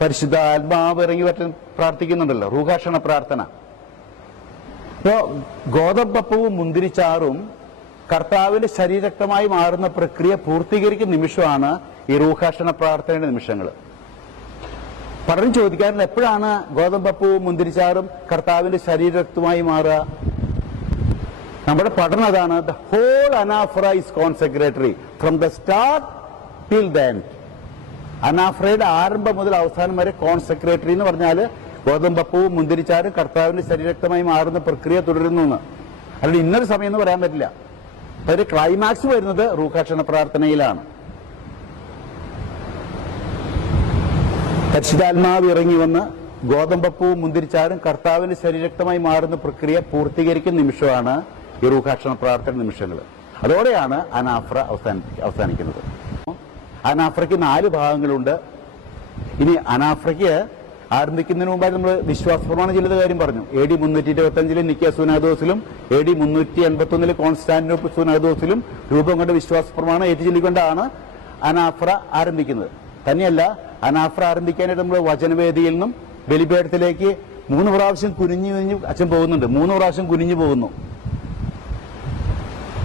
പരിശുദ്ധാത്മാവ് ഇറങ്ങി പറ്റാൻ പ്രാർത്ഥിക്കുന്നുണ്ടല്ലോ, റൂഹാക്ഷണ പ്രാർത്ഥന. ഇപ്പോ ഗോതമ്പപ്പവും മുന്തിരിച്ചാറും കർത്താവിന്റെ ശരീരക്തമായി മാറുന്ന പ്രക്രിയ പൂർത്തീകരിക്കുന്ന നിമിഷമാണ് ഈ റൂഹാക്ഷണ പ്രാർത്ഥനയുടെ നിമിഷങ്ങൾ. പലരും ചോദിക്കാറുണ്ട്, എപ്പോഴാണ് ഗോതമ്പപ്പവും മുന്തിരിച്ചാറും കർത്താവിന്റെ ശരീരക്തമായി മാറുക? നമ്മുടെ പഠനം അതാണ്. The whole anaphora is consecratory from the start till the end. അനാഫ്രയുടെ ആരംഭം മുതൽ അവസാനം വരെ കോൺസെക്രേറ്ററി എന്ന് പറഞ്ഞാൽ ഗോതമ്പപ്പവും മുന്തിരിച്ചാറും കർത്താവിന്റെ ശരീരക്തമായി മാറുന്ന പ്രക്രിയ തുടരുന്നു എന്ന്. അല്ലാതെ ഇന്നൊരു സമയം എന്ന് പറയാൻ പറ്റില്ല. അതിന്റെ ക്ലൈമാക്സ് വരുന്നത് റൂഹാക്ഷണ പ്രാർത്ഥനയിലാണ്. പരിശുദ്ധാത്മാവ് ഇറങ്ങി വന്ന് ഗോതമ്പപ്പവും മുന്തിരിച്ചാറും കർത്താവിന്റെ ശരീരക്തമായി മാറുന്ന പ്രക്രിയ പൂർത്തീകരിക്കുന്ന നിമിഷമാണ് ഈ റൂഹാക്ഷണ പ്രാർത്ഥന നിമിഷങ്ങൾ. അതോടെയാണ് അനാഫ്ര അവസാനിക്കുന്നത്. അനാഫ്രയ്ക്ക് 4 ഭാഗങ്ങളുണ്ട്. ഇനി അനാഫ്രയ്ക്ക് ആരംഭിക്കുന്നതിന് മുമ്പായി നമ്മൾ വിശ്വാസ പ്രമാണം ചെയ്യുന്ന കാര്യം പറഞ്ഞു. AD 325 നിക്കിയ സുനാദോസിലും AD 381 കോൺസ്റ്റാന്റിനോപ്പിൾ സുനാദോസിലും രൂപം കൊണ്ട വിശ്വാസ പ്രമാണം ഏറ്റുചൊല്ലിക്കൊണ്ടാണ് അനാഫ്ര ആരംഭിക്കുന്നത്. തന്നെയല്ല, അനാഫ്ര ആരംഭിക്കാനായിട്ട് നമ്മൾ വചനവേദിയിൽ നിന്നും ബലിപീഠത്തിലേക്ക് 3 പ്രാവശ്യം കുനിഞ്ഞു അച്ഛൻ പോകുന്നുണ്ട്. 3 പ്രാവശ്യം കുനിഞ്ഞു പോകുന്നു.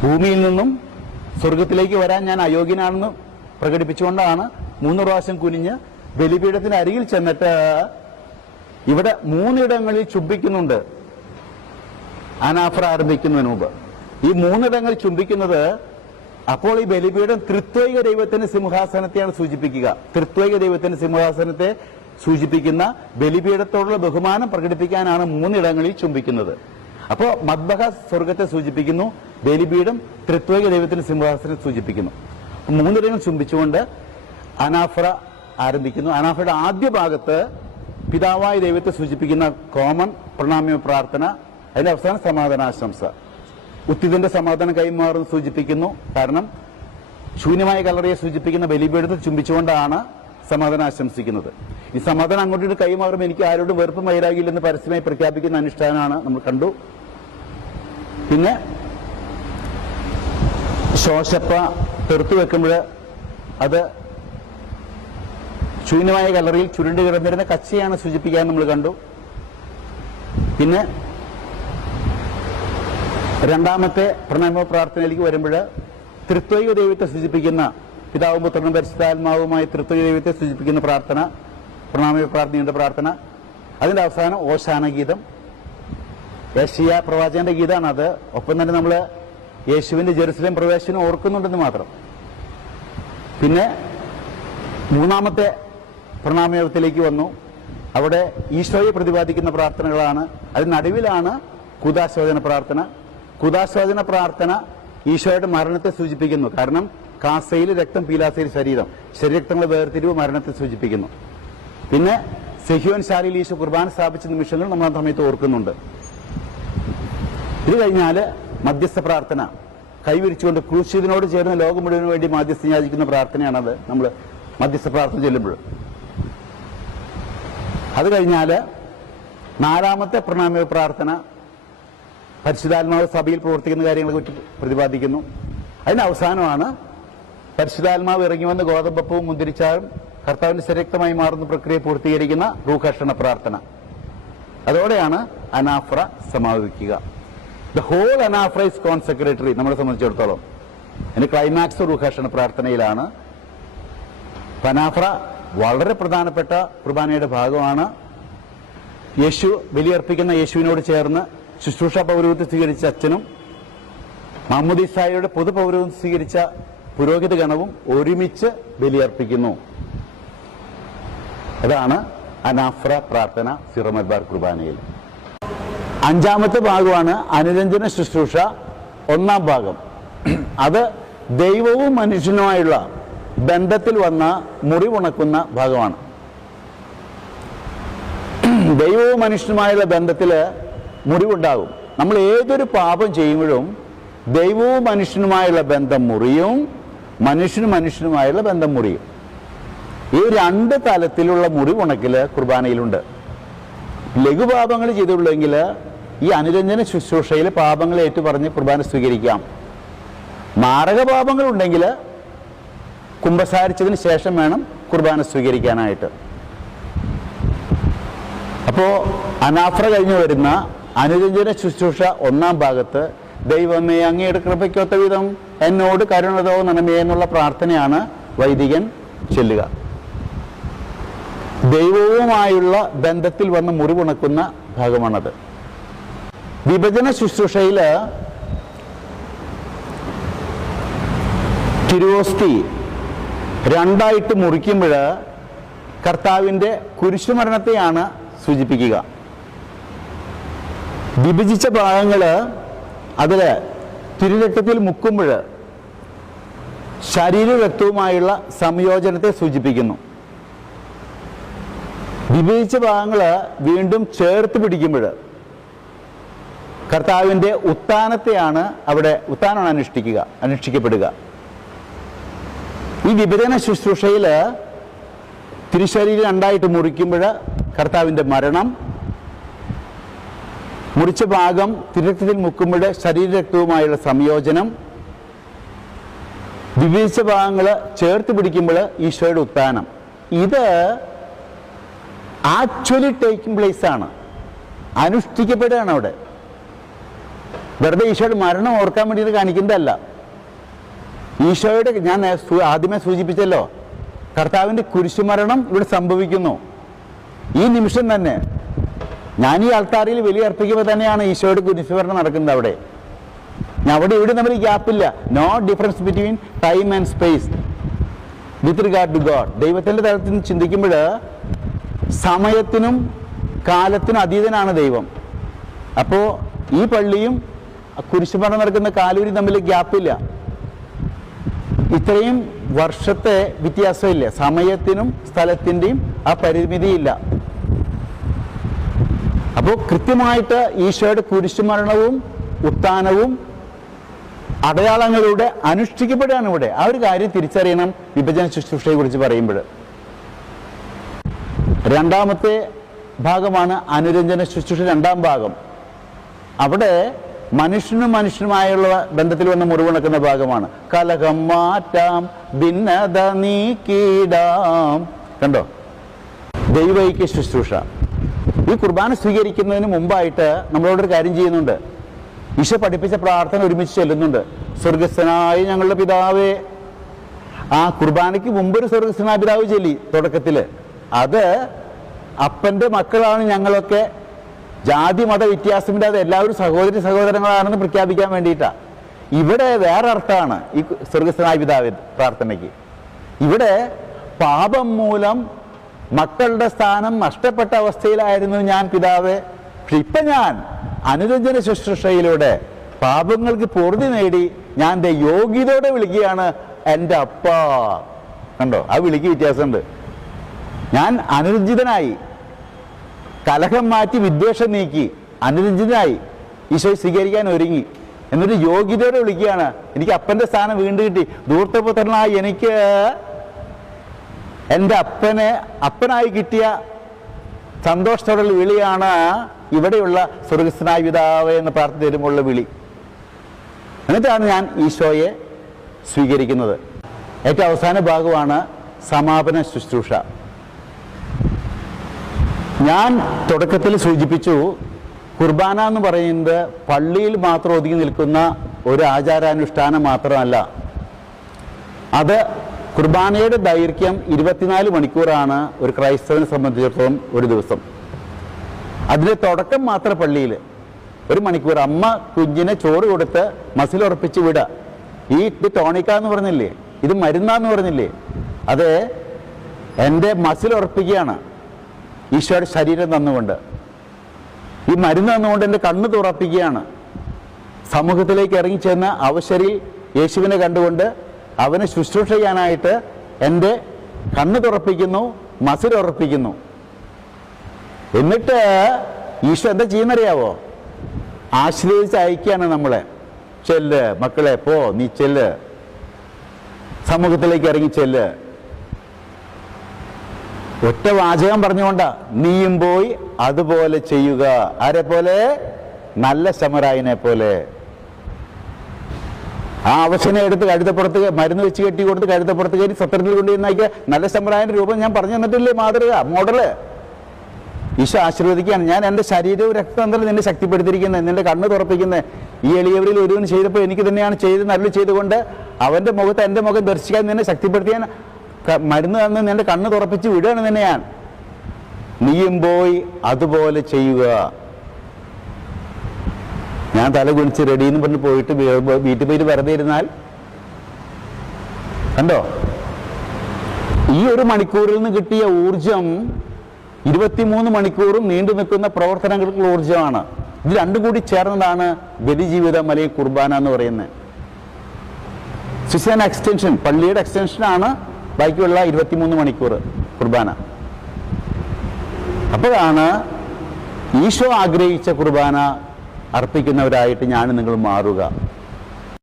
ഭൂമിയിൽ നിന്നും സ്വർഗത്തിലേക്ക് വരാൻ ഞാൻ അയോഗ്യനാണെന്ന് പ്രകടിപ്പിച്ചുകൊണ്ടാണ് 3 പ്രാവശ്യം കുനിഞ്ഞ് ബലിപീഠത്തിന് അരികിൽ ചെന്നിട്ട് ഇവിടെ 3 ഇടങ്ങളിൽ ചുംബിക്കുന്നുണ്ട്. അനാഫ്ര ആരംഭിക്കുന്നതിന് മുമ്പ് ഈ 3 ഇടങ്ങൾ ചുംബിക്കുന്നത്, അപ്പോൾ ഈ ബലിപീഠം ത്രിത്വൈക ദൈവത്തിന്റെ സിംഹാസനത്തെയാണ് സൂചിപ്പിക്കുക. ത്രിത്വൈക ദൈവത്തിന്റെ സിംഹാസനത്തെ സൂചിപ്പിക്കുന്ന ബലിപീഠത്തോടുള്ള ബഹുമാനം പ്രകടിപ്പിക്കാനാണ് 3 ഇടങ്ങളിൽ ചുംബിക്കുന്നത്. അപ്പോ മദ്ബഹ സ്വർഗത്തെ സൂചിപ്പിക്കുന്നു, ബലിപീഠം ത്രിത്വൈക ദൈവത്തിന്റെ സിംഹാസനത്തെ സൂചിപ്പിക്കുന്നു. 3 ഇടങ്ങൾ ചുംബിച്ചുകൊണ്ട് അനാഫ്ര ആരംഭിക്കുന്നു. അനാഫ്രയുടെ ആദ്യ ഭാഗത്ത് പിതാവായ ദൈവത്തെ സൂചിപ്പിക്കുന്ന കോമൺ പ്രണാമ്യ പ്രാർത്ഥന, അതിന്റെ അവസാനം സമാധാനാശംസ. ഉത്തിതന്റെ സമാധാനം കൈമാറുന്നത് സൂചിപ്പിക്കുന്നു. കാരണം ശൂന്യമായ കല്ലറയെ സൂചിപ്പിക്കുന്ന ബലിപീഠത്തിൽ ചുംബിച്ചുകൊണ്ടാണ് സമാധാനം ആശംസിക്കുന്നത്. ഈ സമാധാനം അങ്ങോട്ട് കൈമാറുമ്പോൾ എനിക്ക് ആരോടും വെറുപ്പും വൈരാഗില്ലെന്ന് പരസ്യമായി പ്രഖ്യാപിക്കുന്ന അനുഷ്ഠാനമാണ് നമ്മൾ കണ്ടു. പിന്നെ ശോശപ്പ തെറുത്തു വെക്കുമ്പോൾ അത് ശൂന്യമായ കല്ലറയിൽ ചുരുണ്ട് കിടന്നിരുന്ന കച്ചയാണ് സൂചിപ്പിക്കാൻ നമ്മൾ കണ്ടു. പിന്നെ രണ്ടാമത്തെ പ്രണാമ പ്രാർത്ഥനയിലേക്ക് വരുമ്പോൾ ത്രിത്വൈക ദൈവത്തെ സൂചിപ്പിക്കുന്ന പിതാവും പുത്രനും പരിശുദ്ധാത്മാവുമായി ത്രിത്വൈക ദൈവത്തെ സൂചിപ്പിക്കുന്ന പ്രാർത്ഥന, പ്രണാമ പ്രാർത്ഥനയുടെ പ്രാർത്ഥന. അതിന്റെ അവസാനം ഓശാന ഗീതം, യെശയ്യാ പ്രവാചകന്റെ ഗീതമാണ് അത്. ഒപ്പം തന്നെ നമ്മൾ യേശുവിന്റെ ജെറുസലേം പ്രവേശനം ഓർക്കുന്നുണ്ടെന്ന് മാത്രം. പിന്നെ 3ാമത്തെ പ്രണാമയോഗത്തിലേക്ക് വന്നു. അവിടെ ഈശോയെ പ്രതിപാദിക്കുന്ന പ്രാർത്ഥനകളാണ്. അതിനടുവിലാണ് കുദാശോചന പ്രാർത്ഥന. കുദാശോചന പ്രാർത്ഥന ഈശോയുടെ മരണത്തെ സൂചിപ്പിക്കുന്നു. കാരണം കാസയിൽ രക്തം, പീലാസയിൽ ശരീരം, ശരീരരക്തങ്ങളുടെ വേർതിരിവ് മരണത്തെ സൂചിപ്പിക്കുന്നു. പിന്നെ സെഹിയോൻ ശാലയിൽ ഈശോ കുർബാന സ്ഥാപിച്ച നിമിഷങ്ങൾ നമ്മൾ ആ സമയത്ത് ഓർക്കുന്നുണ്ട്. ഇത് കഴിഞ്ഞാൽ മധ്യസ്ഥ പ്രാർത്ഥന, കൈവിരിച്ചുകൊണ്ട് ക്രൂശിതനോട് ചേർന്ന് ലോകം മുഴുവന് വേണ്ടി മാധ്യസ്ഥം യാചിക്കുന്ന പ്രാർത്ഥനയാണത്. നമ്മൾ മധ്യസ്ഥ പ്രാർത്ഥന ചെല്ലുമ്പോൾ അത് കഴിഞ്ഞാൽ 4ാമത്തെ പ്രണാമ പ്രാർത്ഥന പരിശുദ്ധാത്മാവ് സഭയിൽ പ്രവർത്തിക്കുന്ന കാര്യങ്ങളെ കുറിച്ച് പ്രതിപാദിക്കുന്നു. അതിന്റെ അവസാനമാണ് പരിശുദ്ധാത്മാവ് ഇറങ്ങി വന്ന് ഗോതമ്പപ്പവും മുന്തിരിച്ചാറും കർത്താവിന്റെ ശരീരമായി മാറുന്ന പ്രക്രിയ പൂർത്തീകരിക്കുന്ന റൂഹർഷണ പ്രാർത്ഥന. അതോടെയാണ് അനാഫ്ര സമാപിക്കുക. ദ ഹോൾ അനാഫ്ര ഇസ് കോൺസെക്രേറ്ററി നമ്മളെ സംബന്ധിച്ചിടത്തോളം. അതിന്റെ ക്ലൈമാക്സ് റൂഹർഷണ പ്രാർത്ഥനയിലാണ്. അനാഫ്ര വളരെ പ്രധാനപ്പെട്ട കുർബാനയുടെ ഭാഗമാണ്. യേശു ബലിയർപ്പിക്കുന്ന യേശുവിനോട് ചേർന്ന് ശുശ്രൂഷ പൗരോഹിത്യം സ്വീകരിച്ച അച്ഛനും മാമുദീസായുടെ പൊതു പൗരോഹിത്യം സ്വീകരിച്ച പുരോഹിത ഗണവും ഒരുമിച്ച് ബലിയർപ്പിക്കുന്നു. അതാണ് അനാഫ്ര പ്രാർത്ഥന സിറോ മലബാർ കുർബാനയിൽ. അഞ്ചാമത്തെ ഭാഗമാണ് അനുരഞ്ജന ശുശ്രൂഷ, ഒന്നാം ഭാഗം. അത് ദൈവവും മനുഷ്യനുമായുള്ള ബന്ധത്തിൽ വന്ന മുറിവുണക്കുന്ന ഭാഗമാണ്. ദൈവവും മനുഷ്യനുമായുള്ള ബന്ധത്തിൽ മുറിവുണ്ടാകും. നമ്മൾ ഏതൊരു പാപം ചെയ്യുമ്പോഴും ദൈവവും മനുഷ്യനുമായുള്ള ബന്ധം മുറിയും, മനുഷ്യനുമായുള്ള ബന്ധം മുറിയും. ഈ രണ്ട് തലത്തിലുള്ള മുറിവുണക്കൽ കുർബാനയിലുണ്ട്. ലഘുപാപങ്ങൾ ചെയ്തിട്ടുള്ളെങ്കിൽ ഈ അനുരഞ്ജന ശുശ്രൂഷയിൽ പാപങ്ങൾ ഏറ്റുപറഞ്ഞ് കുർബാന സ്വീകരിക്കാം. മാരകപാപങ്ങൾ ഉണ്ടെങ്കിൽ കുമ്പസാരിച്ചതിന് ശേഷം വേണം കുർബാന സ്വീകരിക്കാനായിട്ട്. അപ്പോ അനാഫ്ര കഴിഞ്ഞു വരുന്ന അനുരഞ്ജന ശുശ്രൂഷ ഒന്നാം ഭാഗത്ത് ദൈവമേ അങ്ങയുടെ കൃപയ്ക്കൊത്ത വിധം എന്നോട് കരുണ തോന്നണമേ എന്നുള്ള പ്രാർത്ഥനയാണ് വൈദികൻ ചൊല്ലുക. ദൈവവുമായുള്ള ബന്ധത്തിൽ വന്ന് മുറിവുണക്കുന്ന ഭാഗമാണത്. വിഭജന ശുശ്രൂഷയില് തിരുവോസ്തി രണ്ടായിട്ട് മുറിക്കുമ്പോൾ കർത്താവിന്റെ കുരിശുമരണത്തെയാണ് സൂചിപ്പിക്കുക. വിഭജിച്ച ഭാഗങ്ങള് അതില് തിരുരക്തത്തിൽ മുക്കുമ്പോൾ ശരീരരക്തവുമായുള്ള സംയോജനത്തെ സൂചിപ്പിക്കുന്നു. വിഭജിച്ച ഭാഗങ്ങള് വീണ്ടും ചേർത്ത് പിടിക്കുമ്പോൾ കർത്താവിന്റെ ഉത്ഥാനത്തെയാണ് ഉത്ഥാനമാണ് അനുഷ്ഠിക്കപ്പെടുക. ഈ വിഭജന ശുശ്രൂഷയില് തിരുശരീരം രണ്ടായിട്ട് മുറിക്കുമ്പോൾ കർത്താവിന്റെ മരണം, മുറിച്ച ഭാഗം തിരുരക്തത്തിൽ മുക്കുമ്പോൾ ശരീരരക്തവുമായുള്ള സംയോജനം, വിഭജിച്ച ഭാഗങ്ങൾ ചേർത്ത് പിടിക്കുമ്പോൾ ഈശോയുടെ ഉത്ഥാനം. ഇത് ആക്ച്വലി ടേക്കിംഗ് പ്ലേസ് ആണ്, അനുഷ്ഠിക്കപ്പെടുകയാണ് അവിടെ. വെറുതെ ഈശോയുടെ മരണം ഓർക്കാൻ വേണ്ടിയിട്ട് കാണിക്കുന്നതല്ല. ഈശോയുടെ ഞാൻ ആദ്യമേ സൂചിപ്പിച്ചല്ലോ, കർത്താവിന്റെ കുരിശുമരണം ഇവിടെ സംഭവിക്കുന്നു. ഈ നിമിഷം തന്നെ ഞാൻ ഈ ആൾത്താരയിൽ ബലിയർപ്പിക്കുമ്പോൾ തന്നെയാണ് ഈശോയുടെ കുരിശുമരണം നടക്കുന്നത്. അവിടെ ഇവിടെ നമ്മൾ ഗ്യാപ്പില്ല. No difference between time and space with regard to God. ദൈവത്തിന്റെ തലത്തിൽ നിന്ന് ചിന്തിക്കുമ്പോൾ സമയത്തിനും കാലത്തിനും അതീതനാണ് ദൈവം. അപ്പോ ഈ പള്ളിയും കുരിശുമരണം നടക്കുന്ന കാലൂരി തമ്മിൽ ഗ്യാപ്പില്ല. ഇത്രയും വർഷത്തെ വ്യത്യാസമില്ല. സമയത്തിനും സ്ഥലത്തിന്റെയും ആ പരിമിതിയില്ല. അപ്പോൾ കൃത്യമായിട്ട് ഈശോയുടെ കുരിശുമരണവും ഉത്ഥാനവും അടയാളങ്ങളിലൂടെ അനുഷ്ഠിക്കപ്പെടുകയാണ് ഇവിടെ. ആ ഒരു കാര്യം തിരിച്ചറിയണം വിഭജന ശുശ്രൂഷയെ കുറിച്ച് പറയുമ്പോൾ. രണ്ടാമത്തെ ഭാഗമാണ് അനുരഞ്ജന ശുശ്രൂഷ, രണ്ടാം ഭാഗം. അവിടെ മനുഷ്യനുമായുള്ള ബന്ധത്തിൽ വന്ന് മുറിവുണക്കുന്ന ഭാഗമാണ്. കലഹം മാറ്റാം, ഭിന്നത നീക്കിടാം. കണ്ടോ, ദൈവൈക്യ ശുശ്രൂഷ. ഈ കുർബാന സ്വീകരിക്കുന്നതിന് മുമ്പായിട്ട് നമ്മളോടൊരു കാര്യം ചെയ്യുന്നുണ്ട്. ഈശോ പഠിപ്പിച്ച പ്രാർത്ഥന ഒരുമിച്ച് ചൊല്ലുന്നുണ്ട്. സ്വർഗസ്ഥനായ ഞങ്ങളുടെ പിതാവേ. ആ കുർബാനയ്ക്ക് മുമ്പൊരു സ്വർഗസ്ഥനായ പിതാവ് ചൊല്ലി തുടക്കത്തില്. അത് അപ്പന്റെ മക്കളാണ് ഞങ്ങളൊക്കെ, ജാതി മത വ്യത്യാസമില്ലാതെ എല്ലാവരും സഹോദരങ്ങളാണെന്ന് പ്രഖ്യാപിക്കാൻ വേണ്ടിയിട്ടാ. ഇവിടെ വേറെ അർത്ഥമാണ് ഈ സ്വർഗസ്ഥനായ പിതാവ് പ്രാർത്ഥനയ്ക്ക്. ഇവിടെ പാപം മൂലം മക്കളുടെ സ്ഥാനം നഷ്ടപ്പെട്ട അവസ്ഥയിലായിരുന്നു ഞാൻ പിതാവേ. പക്ഷെ ഇപ്പൊ ഞാൻ അനുരഞ്ജന ശുശ്രൂഷയിലൂടെ പാപങ്ങൾക്ക് പൂർത്തി നേടി ഞാൻ എൻ്റെ യോഗ്യതയോടെ വിളിക്കുകയാണ് എൻ്റെ അപ്പ. കണ്ടോ, ആ വിളിക്ക് വ്യത്യാസമുണ്ട്. ഞാൻ അനുരഞ്ജിതനായി, കലഹം മാറ്റി വിദ്വേഷം നീക്കി അനുരഞ്ജിതനായി ഈശോയെ സ്വീകരിക്കാൻ ഒരുങ്ങി. എന്നൊരു യോഗ്യതയോടെ വിളിക്കുകയാണ്. എനിക്ക് അപ്പന്റെ സ്ഥാനം വീണ്ടും കിട്ടി. ധൂർത്തപുത്രനായി എനിക്ക് എൻ്റെ അപ്പനായി കിട്ടിയ സന്തോഷത്തോടുള്ള വിളിയാണ് ഇവിടെയുള്ള സ്വർഗസ്ഥനായ പിതാവേ എന്ന് പ്രാർത്ഥന തരുമ്പോഴുള്ള വിളി. എന്നിട്ടാണ് ഞാൻ ഈശോയെ സ്വീകരിക്കുന്നത്. ഏറ്റവും അവസാന ഭാഗമാണ് സമാപന ശുശ്രൂഷ. ഞാൻ തുടക്കത്തിൽ സൂചിപ്പിച്ചു, കുർബാന എന്ന് പറയുന്നത് പള്ളിയിൽ മാത്രം ഒതുങ്ങി നിൽക്കുന്ന ഒരു ആചാരാനുഷ്ഠാനം മാത്രമല്ല. അത് കുർബാനയുടെ ദൈർഘ്യം 24 മണിക്കൂറാണ് ഒരു ക്രൈസ്തവനെ സംബന്ധിച്ചിടത്തോളം ഒരു ദിവസം. അതിൻ്റെ തുടക്കം മാത്രം പള്ളിയിൽ 1 മണിക്കൂർ അമ്മ കുഞ്ഞിനെ ചോറ് കൊടുത്ത് മസിലുറപ്പിച്ച് വിടുക. ഇത് ടോണിക്ക എന്ന് പറഞ്ഞില്ലേ, ഇത് മരുന്നാന്ന് പറഞ്ഞില്ലേ, അത് എൻ്റെ മസിലുറപ്പിക്കുകയാണ് ഈശോയുടെ ശരീരം തന്നുകൊണ്ട്. ഈ മരുന്ന് തന്നുകൊണ്ട് എൻ്റെ കണ്ണ് തുറപ്പിക്കുകയാണ്. സമൂഹത്തിലേക്ക് ഇറങ്ങിച്ചെന്ന് അവശരിൽ യേശുവിനെ കണ്ടുകൊണ്ട് അവനെ ശുശ്രൂഷ ചെയ്യാനായിട്ട് എൻ്റെ കണ്ണ് തുറപ്പിക്കുന്നു, മസിലുറപ്പിക്കുന്നു. എന്നിട്ട് ഈശോ എന്താ ചെയ്യുന്നറിയാവോ? ആശ്രയിച്ച് അയക്കുകയാണ് നമ്മളെ. ചെല്ല് മക്കളെ, പോ, നീ ചെല്ല്, സമൂഹത്തിലേക്ക് ഇറങ്ങി ചെല്ല്. ഒറ്റ വാചകം പറഞ്ഞുകൊണ്ടാ, നീയും പോയി അതുപോലെ ചെയ്യുക. ആരെ പോലെ? നല്ല ശമരായനെ പോലെ. ആ അവശനെ എടുത്ത് കഴുതപ്പുറത്ത് മരുന്ന് വെച്ച് കെട്ടി കൊടുത്ത് കഴുതപ്പുറത്ത് കയറി സത്രത്തിൽ കൊണ്ടുവന്നേക്ക് നല്ല ശമരായന്റെ രൂപം ഞാൻ പറഞ്ഞു തന്നിട്ടില്ലേ? മാതൃക, മോഡല്. ഈശോ ആശീർവദിക്കുകയാണ്. ഞാൻ എൻ്റെ ശരീരവും രക്തതന്ത്രം നിന്നെ ശക്തിപ്പെടുത്തിയിരിക്കുന്നത്, നിന്റെ കണ്ണ് തുറപ്പിക്കുന്നത്. ഈ എളിയവരിൽ ഒരുവൻ ചെയ്തപ്പോൾ എനിക്ക് തന്നെയാണ് ചെയ്ത് നല്ല ചെയ്തുകൊണ്ട് അവൻ്റെ മുഖത്ത് എൻ്റെ മുഖം ദർശിക്കാൻ നിന്നെ ശക്തിപ്പെടുത്തിയാൻ മരുന്ന് തന്ന് നിന്റെ കണ്ണ് തുറപ്പിച്ച് വിടുകയാണ് നിന്നെ ഞാൻ. നീയും പോയി അതുപോലെ ചെയ്യുക. ഞാൻ തല കുനിച്ച് റെഡി എന്ന് പറഞ്ഞ് പോയിട്ട് വീട്ടിൽ പോയിട്ട് വെറുതെ ഇരുന്നാൽ കണ്ടോ, ഈ 1 മണിക്കൂറിൽ നിന്ന് കിട്ടിയ ഊർജം 23 മണിക്കൂറും നീണ്ടു നിൽക്കുന്ന പ്രവർത്തനങ്ങൾക്കുള്ള ഊർജമാണ്. ഇത് രണ്ടും കൂടി ചേർന്നതാണ് ബലിജീവിതം അല്ലെങ്കിൽ കുർബാന എന്ന് പറയുന്നത്. സിസ്റ്റൻ എക്സ്റ്റൻഷൻ, പള്ളിയുടെ എക്സ്റ്റൻഷനാണ് ബാക്കിയുള്ള 23 മണിക്കൂർ കുർബാന. അപ്പോഴാണ് ഈശോ ആഗ്രഹിച്ച കുർബാന അർപ്പിക്കുന്നവരായിട്ട് ഞാൻ നിങ്ങൾ മാറുക.